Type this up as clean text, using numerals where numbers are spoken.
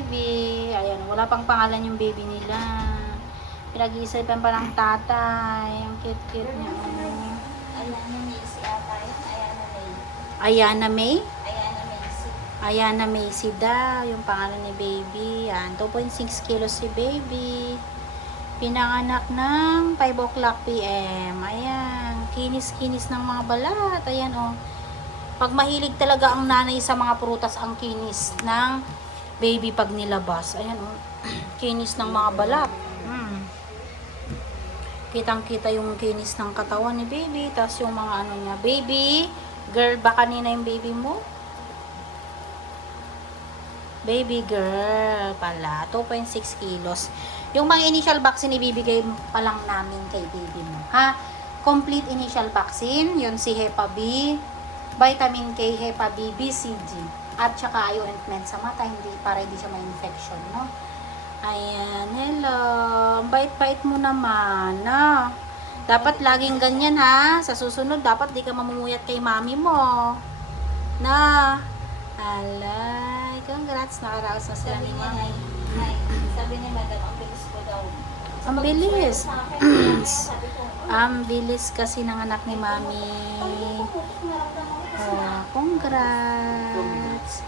baby. Ayan, wala pang pangalan yung baby nila. Pinag-iisipan pa ng tatay. Ang cute-cute niya. Ayana Macy ata yun. Ayana May. Ayana May? Ayana Macy. Ayana Macy daw, yung pangalan ni baby. Yan, 2.6 kilos si baby. Pinanganak ng 5 o'clock p.m. Ayan, kinis-kinis ng mga balat. Ayan, oh. Pag mahilig talaga ang nanay sa mga prutas, ang kinis ng baby pag nilabas. Ayan, oh. Kinis ng mga balat. Kitang-kita yung kinis ng katawan ni baby. Tapos yung mga ano niya. Baby, girl ba kanina yung baby mo? Baby girl pala. 2.6 kilos. Yung mga initial vaccine, ibibigay pa lang namin kay baby mo. Ha? Complete initial vaccine. Yun si Hepa B, vitamin K, Hepa B, BCG. At saka ointment sa mata. Para hindi siya ma-infection, no? Ayan, hello. Bait-bait mo naman, no? Dapat laging ganyan, ha? Sa susunod, dapat di ka mamumuyat kay mami mo. Na. Alay. Congrats, nakaraos na sila ni mami. Sabi niya, madam, ang bilis ko daw. Ang bilis. Sabi ko, Ang bilis kasi ng anak ni mami. Oh, congrats.